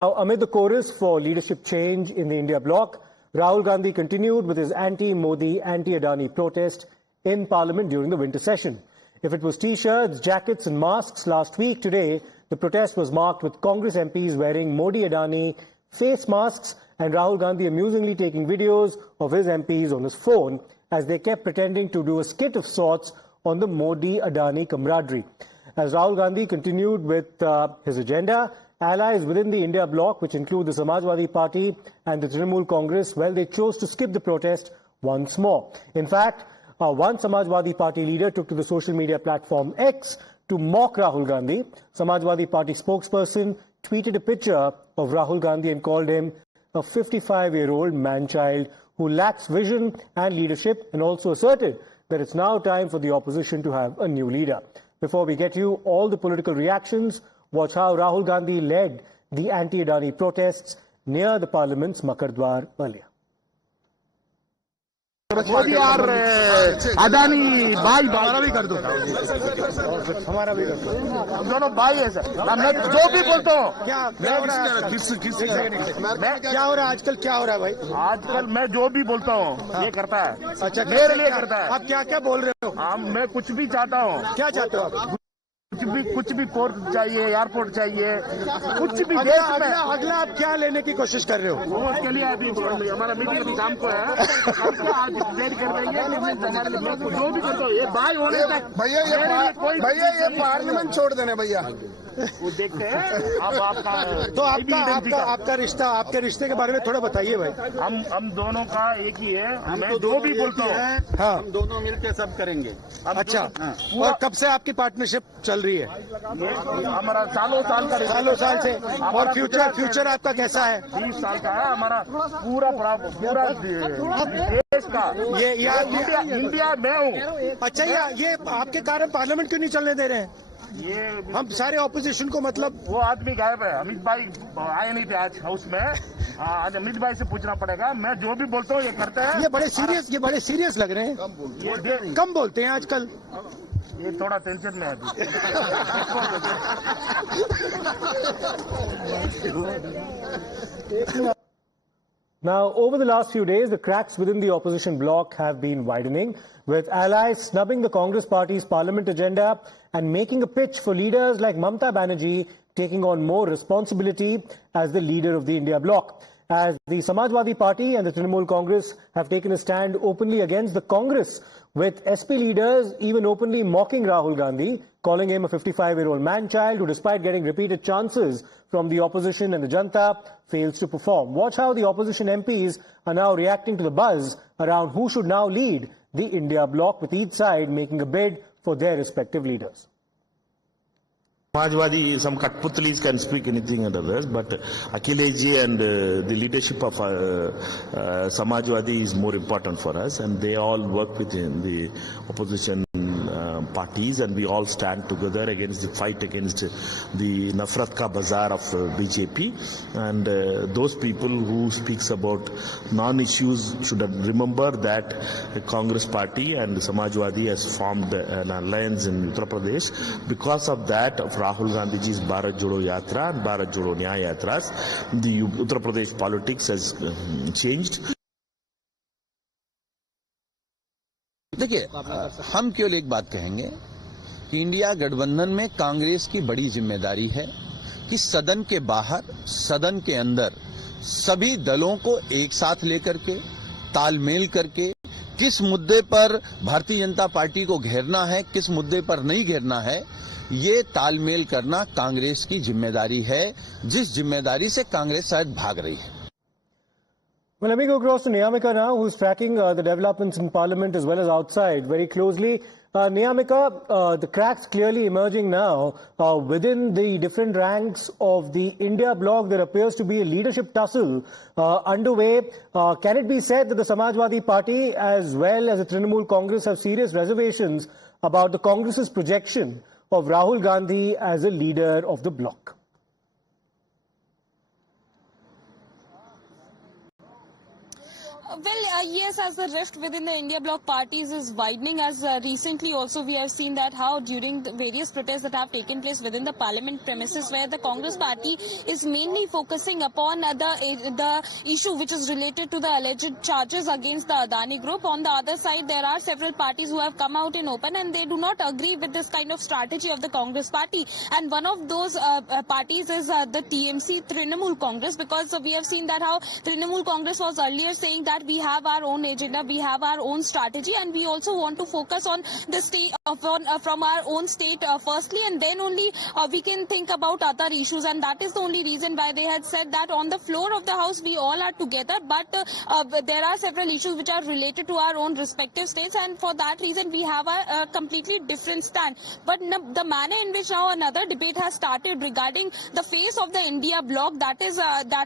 Now, amid the chorus for leadership change in the India bloc, Rahul Gandhi continued with his anti-Modi, anti-Adani protest in Parliament during the winter session. If it was T-shirts, jackets and masks last week, today the protest was marked with Congress MPs wearing Modi-Adani face masks and Rahul Gandhi amusingly taking videos of his MPs on his phone as they kept pretending to do a skit of sorts on the Modi-Adani camaraderie. As Rahul Gandhi continued with his agenda, allies within the India bloc, which include the Samajwadi Party and the Trinamool Congress, well, they chose to skip the protest once more. In fact, one Samajwadi Party leader took to the social media platform X to mock Rahul Gandhi. Samajwadi Party spokesperson tweeted a picture of Rahul Gandhi and called him a 55-year-old man-child who lacks vision and leadership, and also asserted that it's now time for the opposition to have a new leader. Before we get you all the political reactions, watch how Rahul Gandhi led the anti-Adani protests near the Parliament's Makardwar earlier. Modi और अदानी भाई हमारा भी कर दो, हमारा भी कर दो, हम दोनों भाई है सर। मैं जो भी बोलता हूँ क्या हो रहा है क्या हो रहा है आजकल, क्या हो रहा है भाई? आजकल मैं जो भी बोलता हूँ ये करता है। अच्छा, मेरे लिए करता है। आप क्या क्या बोल रहे हो? मैं कुछ भी चाहता हूँ। क्या चाहते हो आप? कुछ भी पोर्ट चाहिए, एयरपोर्ट चाहिए, कुछ भी देश में। अगला आप क्या लेने की कोशिश कर रहे हो? वो उसके लिए अभी हमारा मीटिंग अभी शाम को है, आज देर कर देंगे। जो भी करता हूँ ये भाई होने तक भैया ये पार्लियामेंट छोड़ देने भैया, वो देखते हैं। अब आपका तो आपका रिश्ता, आपके रिश्ते के बारे में थोड़ा बताइए भाई। हम दोनों का एक ही है। मैं जो भी बोलता हूँ हम दोनों मिलकर सब करेंगे। अच्छा, और कब से आपकी पार्टनरशिप चल रही है? हमारा सालों साल से। और फ्यूचर आपका कैसा है? 20 साल का है हमारा। पूरा देश का ये इंडिया में हूँ। अच्छा, ये आपके कारण पार्लियामेंट क्यों नहीं चलने दे रहे हैं? ये हम सारे ऑपोजिशन को, मतलब वो आदमी गायब है। अमित भाई आए नहीं थे आज हाउस में। आज अमित भाई से पूछना पड़ेगा। मैं जो भी बोलता हूँ ये करते हैं। ये बड़े सीरियस लग रहे हैं। कम बोलते हैं आजकल। ये थोड़ा टेंशन में है अभी। Now, over the last few days, the cracks within the opposition bloc have been widening, with allies snubbing the Congress party's parliament agenda and making a pitch for leaders like Mamata Banerjee taking on more responsibility as the leader of the India bloc. As the Samajwadi Party and the Trinamool Congress have taken a stand openly against the Congress, with SP leaders even openly mocking Rahul Gandhi, calling him a 55-year-old man-child who, despite getting repeated chances from the opposition and the Janta, fails to perform. Watch how the opposition MPs are now reacting to the buzz around who should now lead the India bloc, with each side making a bid for their respective leaders. Samajwadi, some Katputlis can speak anything and others, but Akhilesh and the leadership of Samajwadi is more important for us, and they all work within the opposition parties, and we all stand together against the fight against the Nafrat Ka Bazaar of BJP. And those people who speaks about non-issues should remember that the Congress party and the Samajwadi has formed an alliance in Uttar Pradesh. Because of that, of Rahul Gandhi's Bharat Jodo Yatra and Bharat Jodo Nyaya Yatras, the Uttar Pradesh politics has changed. देखिए, हम केवल एक बात कहेंगे कि India गठबंधन में कांग्रेस की बड़ी जिम्मेदारी है कि सदन के बाहर, सदन के अंदर सभी दलों को एक साथ लेकर के, तालमेल करके, किस मुद्दे पर भारतीय जनता पार्टी को घेरना है, किस मुद्दे पर नहीं घेरना है, ये तालमेल करना कांग्रेस की जिम्मेदारी है, जिस जिम्मेदारी से कांग्रेस शायद भाग रही है। Well, let me go across to Niyamika now, who's tracking the developments in Parliament as well as outside very closely. Niyamika, the cracks clearly emerging now within the different ranks of the India bloc. There appears to be a leadership tussle underway. Can it be said that the Samajwadi Party as well as the Trinamool Congress have serious reservations about the Congress's projection of Rahul Gandhi as a leader of the bloc? Yes, as the rift within the India bloc parties is widening, as recently also we have seen that how during the various protests that have taken place within the parliament premises, where the Congress party is mainly focusing upon the issue which is related to the alleged charges against the Adani group. On the other side, there are several parties who have come out in open and they do not agree with this kind of strategy of the Congress party. And one of those parties is the TMC, Trinamool Congress, because we have seen that how Trinamool Congress was earlier saying that we have our own agenda, we have our own strategy, and we also want to focus on the state from our own state firstly, and then only we can think about other issues. And that is the only reason why they had said that on the floor of the house we all are together, but there are several issues which are related to our own respective states, and for that reason we have a completely different stand. But the manner in which now another debate has started regarding the face of the India bloc, that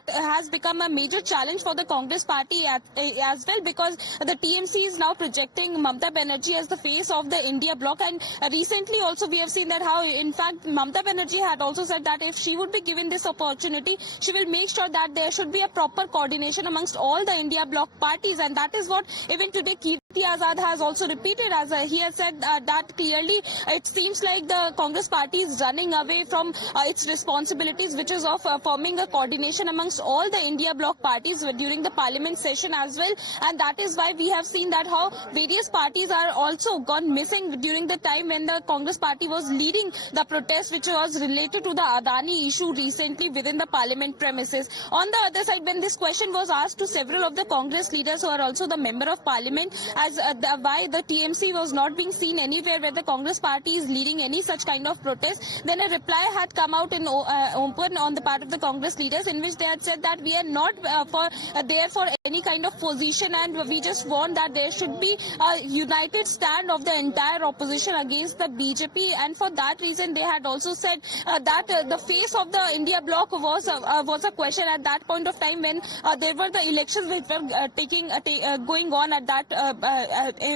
has become a major challenge for the Congress party as well, because the TMC is now projecting Mamata Banerjee as the face of the India bloc. And recently also we have seen that how in fact Mamata Banerjee had also said that if she would be given this opportunity, she will make sure that there should be a proper coordination amongst all the India bloc parties. And that is what even today Kirti Azad has also repeated, as he has said that clearly it seems like the Congress party is running away from its responsibilities, which is of forming a coordination amongst all the India bloc parties during the parliament session as well. And that is why we have seen that how various parties are also gone missing during the time when the Congress party was leading the protest which was related to the Adani issue recently within the parliament premises. On the other side, when this question was asked to several of the Congress leaders who are also the member of parliament as why the TMC was not being seen anywhere where the Congress party is leading any such kind of protest, then a reply had come out in open on the part of the Congress leaders, in which they had said that we are not there for any kind of position, and we just want that there should be a united stand of the entire opposition against the BJP. And for that reason they had also said that the face of the India bloc was a question at that point of time when there were the elections which were going on at that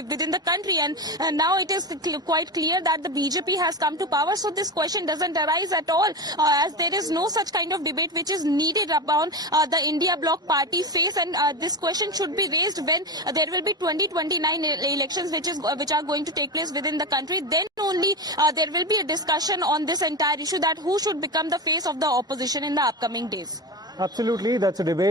within the country, and now it is quite clear that the BJP has come to power. So this question doesn't arise at all, as there is no such kind of debate which is needed about the India bloc party face, and this question should be raised when there will be 2029 elections which are going to take place within the country. Then only there will be a discussion on this entire issue, that who should become the face of the opposition in the upcoming days. Absolutely, that's a debate.